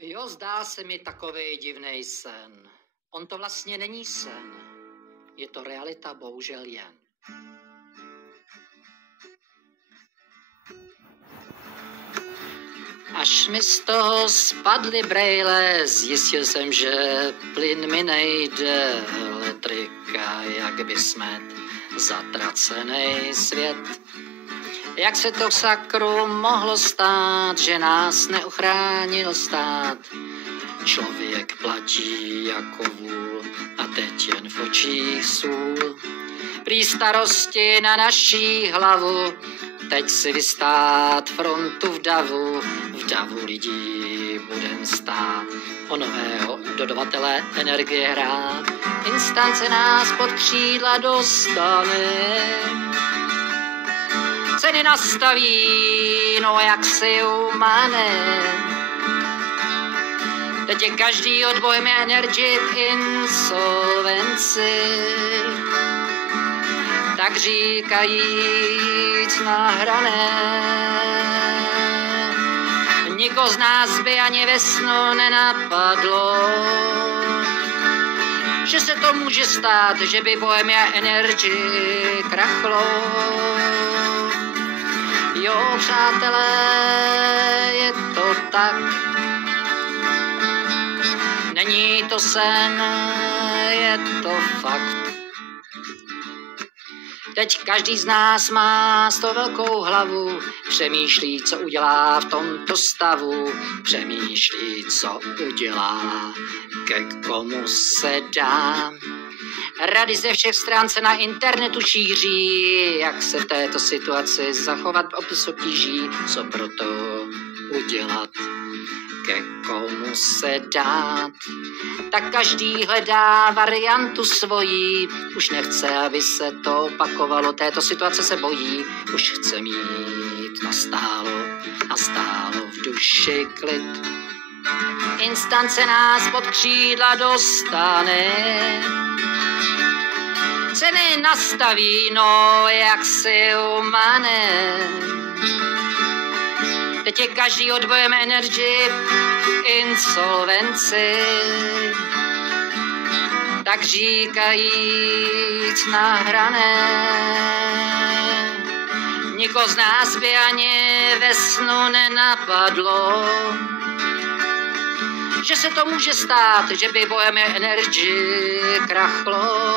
Jo, zdá se mi takovej divnej sen. On to vlastně není sen. Je to realita, bohužel jen. Až mi z toho spadly brejle, zjistil jsem, že plyn mi nejde, elektrika, jak by smet, zatracený svět. Jak se to sakru mohlo stát, že nás neochránil stát? Člověk platí jako vůl a teď jen v očích sůl. Prý starosti na naší hlavu, teď si vystát frontu v davu lidí budem stát. O nového dodavatele energie hrát, instance nás pod křídla dostane. Ceny nastaví, no jak si umane. Teď je každý od Bohemia Energy v insolvenci. Tak říkajíc na hrané. Nikoho z nás by ani ve snu nenapadlo, že se to může stát, že by Bohemia Energy krachlo. Jo, přátelé, je to tak. Není to sen, je to fakt. Teď každý z nás má s tou velkou hlavu, přemýšlí, co udělá v tomto stavu, přemýšlí, co udělá, ke komu se dá. Rady ze všech stran se na internetu šíří, jak se v této situaci zachovat, občas obtíží, co proto udělat, ke komu se dát. Tak každý hledá variantu svojí, už nechce, aby se to opakovalo, této situace se bojí, už chce mít nastálo v duši klid. Instance nás pod křídla dostane, ceny nastaví, no jak si umane. Teď je každý od Bohemia Energy v insolvenci. Tak říkajíc na hrané. Nikoho z nás by ani ve snu nenapadlo, že se to může stát, že by Bohemia Energy krachlo.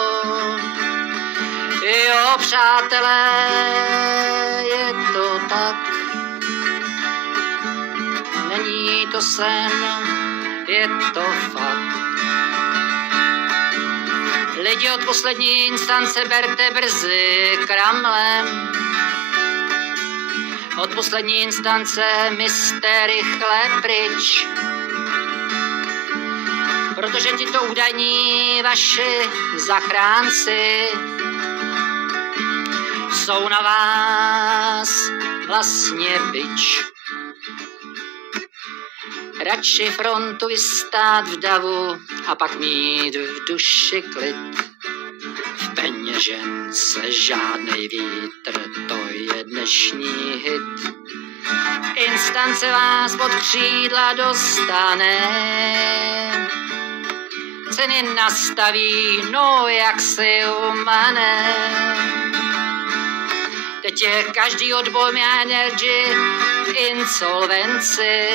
Jo, přátelé, je to tak. Není to sen, je to fakt. Lidi od poslední instance berte brzy kramlem. Od poslední instance miste rychle pryč. Protože tito údajní vaši zachránci jsou na vás vlastně bič. Radši frontu vystát v davu a pak mít v duši klid. V peněžence žádnej vítr, to je dnešní hit. Instance vás pod křídla dostane, ceny nastaví, no jak si umane. Teď je každý od Bohemia Energy v insolvenci.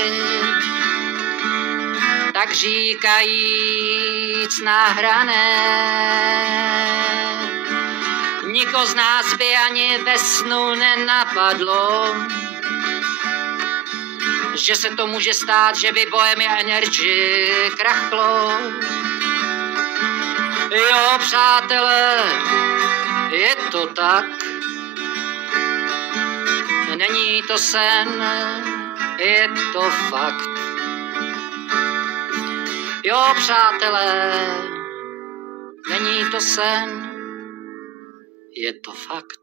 Tak říkajíc na hrané. Nikoho z nás by ani ve snu nenapadlo, že se to může stát, že by Bohemia Energy krachlo. Jo, přátelé, je to tak. Není to sen, je to fakt. Jo, přátelé, není to sen, je to fakt.